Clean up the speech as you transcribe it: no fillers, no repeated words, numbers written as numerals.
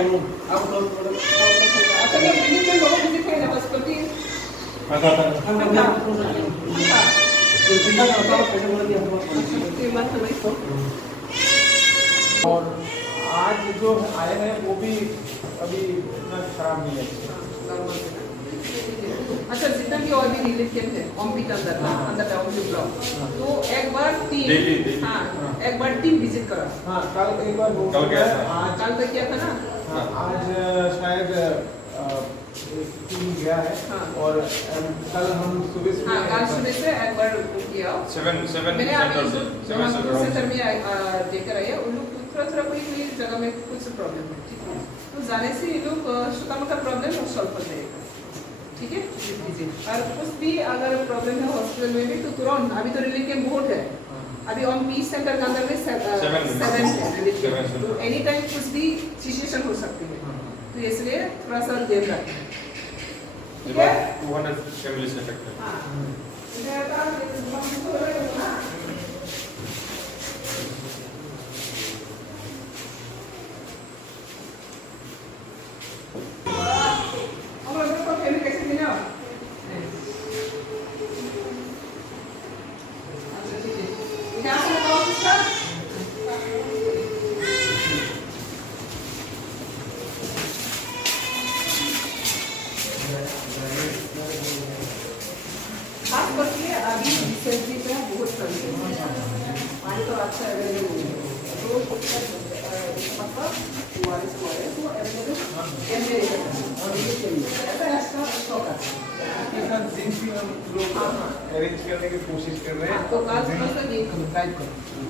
अच्छा जब विजिट में लोग विजिट है ना बस कभी और आज जो आए हैं वो भी अभी इतना खराब नहीं है। अच्छा जितना भी और भी रिलेटिव है ऑम्बिट अंदर ऑम्बिट ब्लॉक तो एक बार तीन हाँ एक बार तीन विजिट करा। हाँ कल एक बार हो गया आज कल तक किया था ना। हाँ, आज शायद टीम गया है और कल हम सुबह से हाँ कल सुबह से एक बार किया 7 मैंने अभी सेंटर सेंटर में देखकर आया उन लोग थोड़ा कोई जगह में कुछ प्रॉब्लम है ठीक है तो जाने से ये लोग छोटा मोटा प्रॉब्लम सॉल्व कर देगा ठीक है और कुछ भी अगर प्रॉब्लम है हॉस्पिटल में भी तो तुरंत अभी तो रिलीफ कैंप बहुत है अभी हम पीस सेंटर के अंदर में 7 है रिलीफ कैंप तो एनी टाइम कुछ भी सिचुएशन हो सकती है तो इसलिए थोड़ा सा ध्यान रखें ठीक है 200 फैमिलीज अफेक्टेड हाँ खास करके अभी सर्दी का बहुत ठंड है पानी तो अच्छा अवेलेबल है तो ऐसा स्टॉक है अरेंज करने की कोशिश कर रहे हैं तो काल थोड़ा सा देख लो टाइप करो